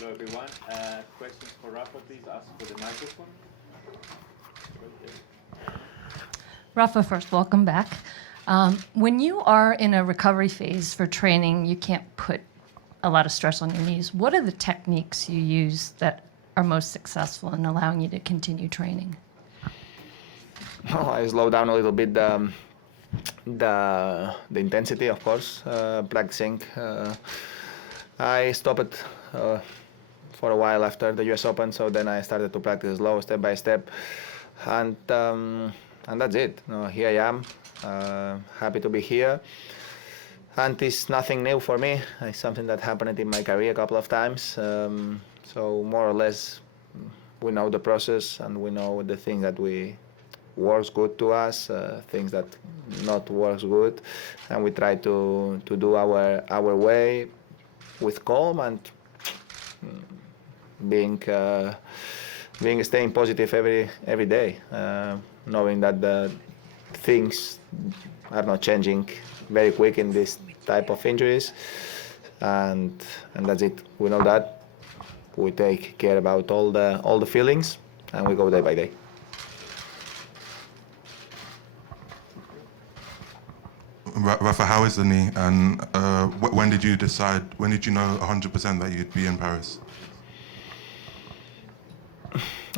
Hello everyone. Questions for Rafa, please ask for the microphone. Right there. Rafa, first, welcome back. When you are in a recovery phase for training, you can't put a lot of stress on your knees. What are the techniques you use that are most successful in allowing you to continue training? I slow down a little bit the intensity, of course, practicing. I stopped for a while after the US Open, so then I started to practice slow, step by step, and that's it. Here I am, happy to be here. And it's nothing new for me. It's something that happened in my career a couple of times. So more or less, we know the process and we know the thing that works good to us, things that not works good, and we try to do our way with calm and staying positive every day, knowing that the things are not changing very quick in this type of injuries, and that's it. We know that. We take care about all the feelings, and we go day by day. Rafa, how is the knee? And when did you decide? When did you know 100% that you'd be in Paris?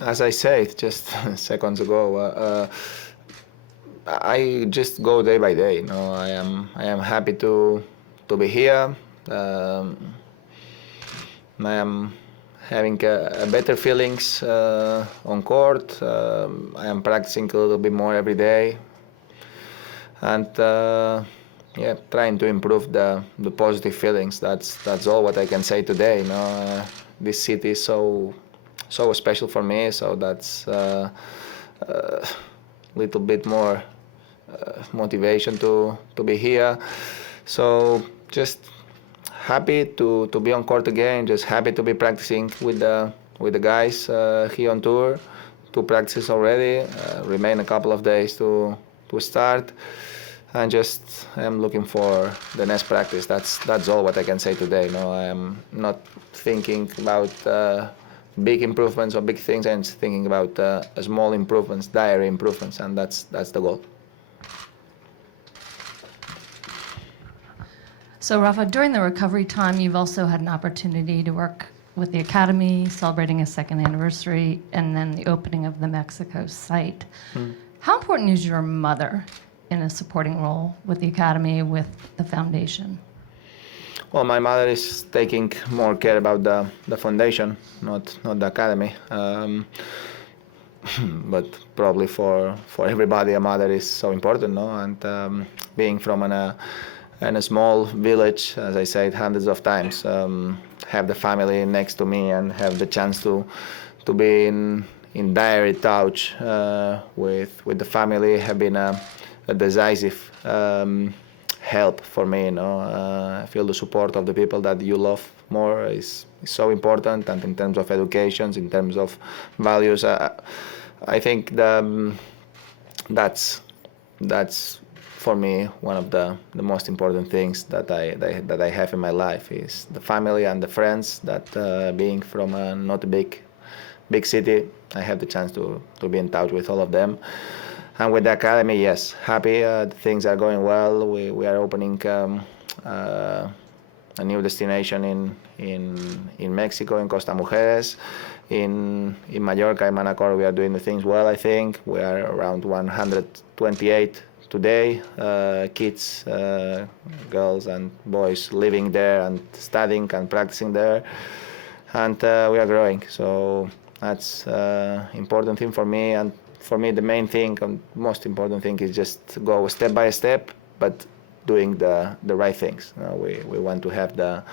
As I said just seconds ago, I just go day by day. I am happy to be here. I am having a better feelings on court. I am practicing a little bit more every day, and trying to improve the positive feelings. That's all what I can say today. This city is so special for me, so that's little bit more motivation to be here. So just happy to be on court again, just happy to be practicing with the guys here on tour. 2 practices already, remain a couple of days to start, and just I'm looking for the next practice. That's all what I can say today. I am not thinking about big improvements or big things. I'm just thinking about small improvements, diary improvements, and that's the goal. So, Rafa, during the recovery time, you've also had an opportunity to work with the Academy, celebrating a 2nd anniversary, and then the opening of the Mexico site. How important is your mother in a supporting role with the Academy, with the foundation? Well, my mother is taking more care about the foundation, not the Academy. But probably for everybody, a mother is so important, no? And being from in a small village, as I said hundreds of times, have the family next to me and have the chance to be in direct touch with the family have been a decisive help for me. I feel the support of the people that you love more is so important, and in terms of education, in terms of values, I think that's for me one of the most important things that I have in my life is the family and the friends. That being from not a big city, I have the chance to be in touch with all of them. And with the Academy, yes, happy. Things are going well. We are opening a new destination in Mexico, in Costa Mujeres. In Mallorca, in Manacor, we are doing the things well, I think. We are around 128 today, kids, girls and boys living there and studying and practicing there. And we are growing. So that's important thing for me. And for me, the main thing and most important thing is just go step by step, but doing the right things. We want to have the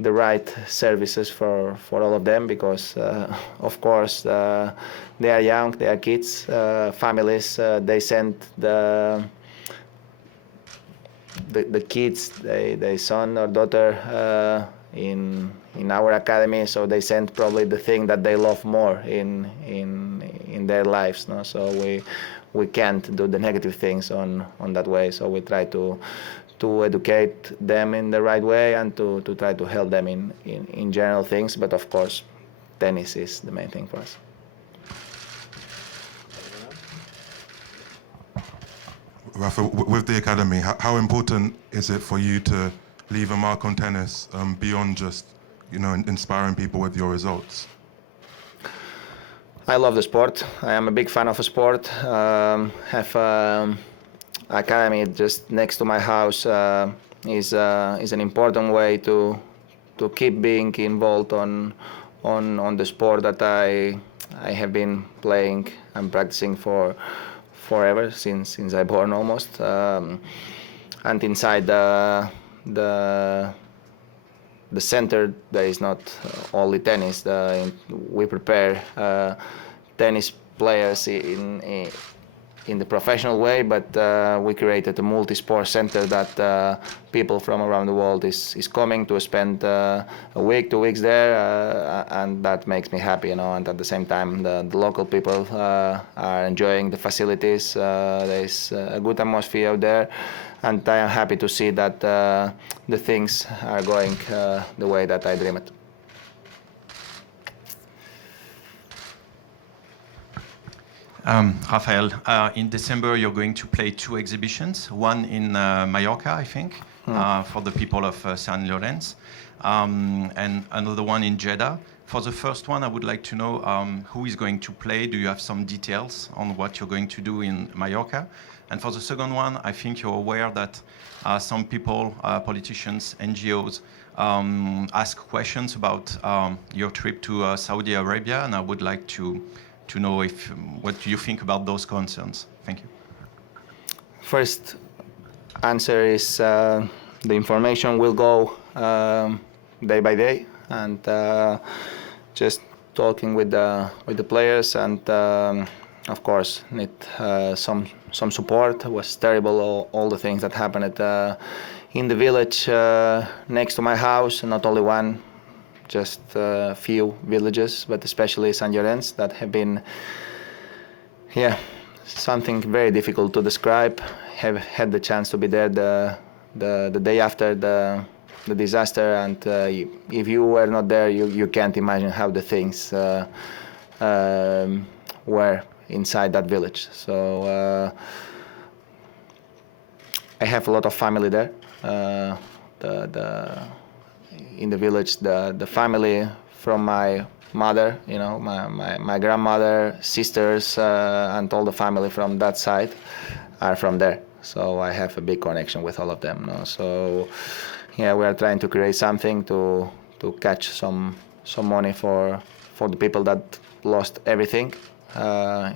right services for all of them, because of course they are young, they are kids, families. They send the kids, their son or daughter in our academy, so they send probably the thing that they love more in their lives. So we can't do the negative things on that way. So we try to to educate them in the right way and to try to help them in general things. But of course, tennis is the main thing for us. Rafa, with the academy, how important is it for you to leave a mark on tennis beyond just, inspiring people with your results? I love the sport. I am a big fan of a sport. Have academy just next to my house is an important way to keep being involved on the sport that I have been playing and practicing for forever since I born almost. And inside the center there is not only tennis. We prepare tennis players in the professional way, but we created a multi-sport center that people from around the world is coming to spend a week, 2 weeks there, and that makes me happy, and at the same time the local people are enjoying the facilities. There is a good atmosphere out there, and I am happy to see that the things are going the way that I dream it. Rafael, in December you're going to play 2 exhibitions, one in Mallorca, I think, for the people of San Llorenç, and another one in Jeddah. For the first one, I would like to know who is going to play. Do you have some details on what you're going to do in Mallorca? And for the second one, I think you're aware that some people, politicians, NGOs, ask questions about your trip to Saudi Arabia, and I would like to know what do you think about those concerns. Thank you. First answer is the information will go day by day, and just talking with the players, and of course need some support. It was terrible, all the things that happened in the village next to my house, not only one, just a few villages, but especially San Llorenç, that have been, something very difficult to describe. Have had the chance to be there the day after the disaster, and if you were not there, you can't imagine how the things were inside that village. So I have a lot of family there. In the village, the family from my mother, my grandmother, sisters, and all the family from that side are from there. So I have a big connection with all of them. So we are trying to create something to catch some money for the people that lost everything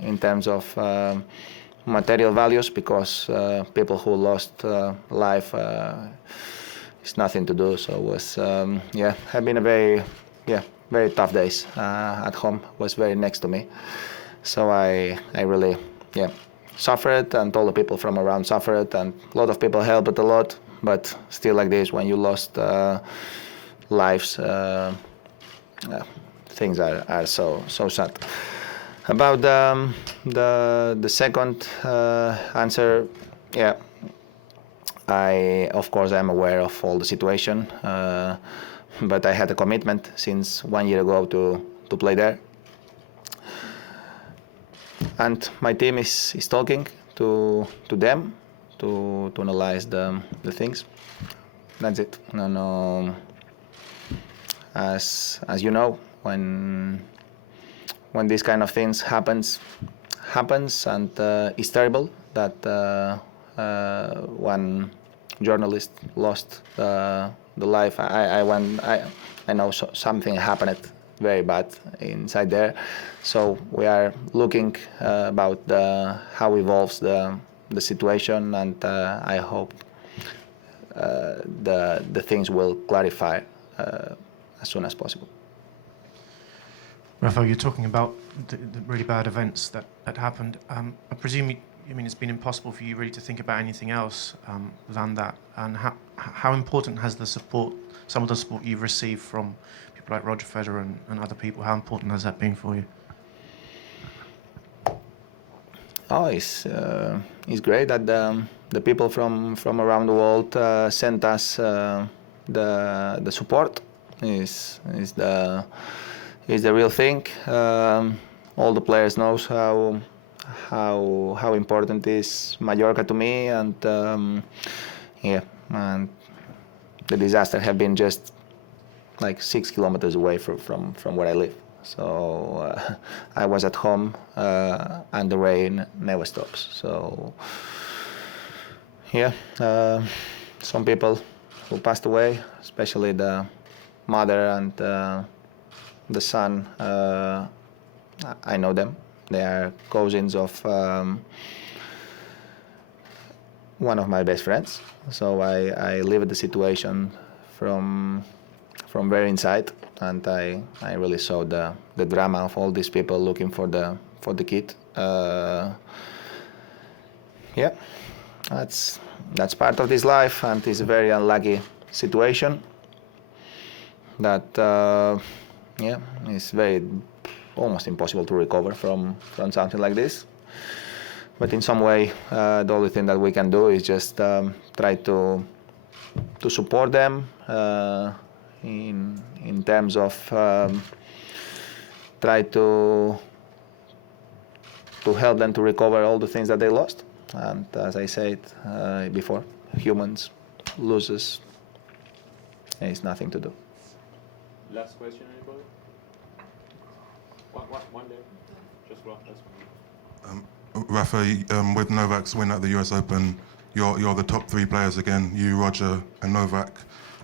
in terms of material values, because people who lost life. It's nothing to do. So it was have been a very tough days at home. Was very next to me, so I really suffered, and all the people from around suffered, and a lot of people helped a lot, but still like this, when you lost lives, things are so sad. About the second answer, of course, I'm aware of all the situation, but I had a commitment since 1 year ago to play there. And my team is talking to them to analyze the things. That's it. No. As you know, when these kind of things happens, and it's terrible that one journalist lost the life. I know something happened very bad inside there. So we are looking about how evolves the situation, and I hope the things will clarify as soon as possible. Rafael, you're talking about the really bad events that happened. I presume it's been impossible for you really to think about anything else than that. And how important has some of the support you've received from people like Roger Federer and other people, how important has that been for you? Oh, it's great that the people from around the world sent us the support is the real thing. All the players knows how important is Mallorca to me, and yeah, and the disaster have been just like 6 kilometers away from where I live. So I was at home, and the rain never stops. So yeah, some people who passed away, especially the mother and the son, I know them. They are cousins of one of my best friends. So I lived the situation from very inside, and I really saw the drama of all these people looking for the kid. Yeah, that's part of this life, and it's a very unlucky situation that yeah, it's very almost impossible to recover from something like this. But in some way, the only thing that we can do is just try to support them in terms of try to help them to recover all the things that they lost. And as I said before, humans loses. It's nothing to do. Last question, anybody? One there. Just one. That's one. Rafa, with Novak's win at the US Open, you're the top 3 players again. You, Roger, and Novak.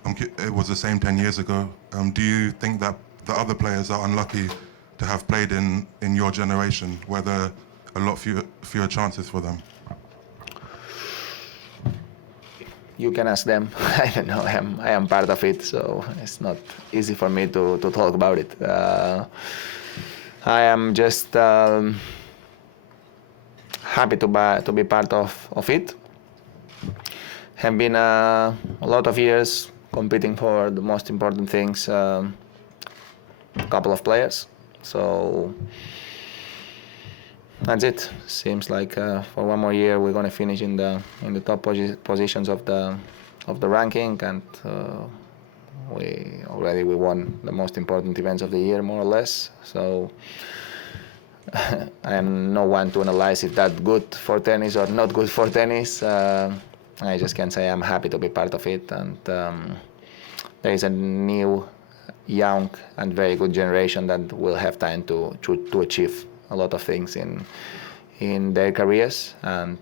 It was the same 10 years ago. Do you think that the other players are unlucky to have played in your generation, where there are a lot fewer chances for them? You can ask them. I don't know. I am part of it, so it's not easy for me to talk about it. I am just happy to be part of it. Have been a lot of years competing for the most important things. A couple of players, so that's it. Seems like for one more year we're gonna finish in the top positions of the ranking, and we won the most important events of the year, more or less. So I am no one to analyze if that's good for tennis or not good for tennis. I just can say I'm happy to be part of it, and there is a new, young, and very good generation that will have time to achieve a lot of things in their careers, and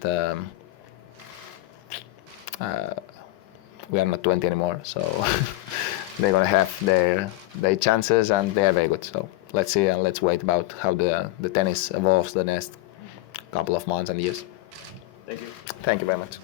we are not 20 anymore, so they're gonna have their chances, and they are very good. So let's see, and let's wait about how the tennis evolves the next couple of months and years. Thank you. Thank you very much.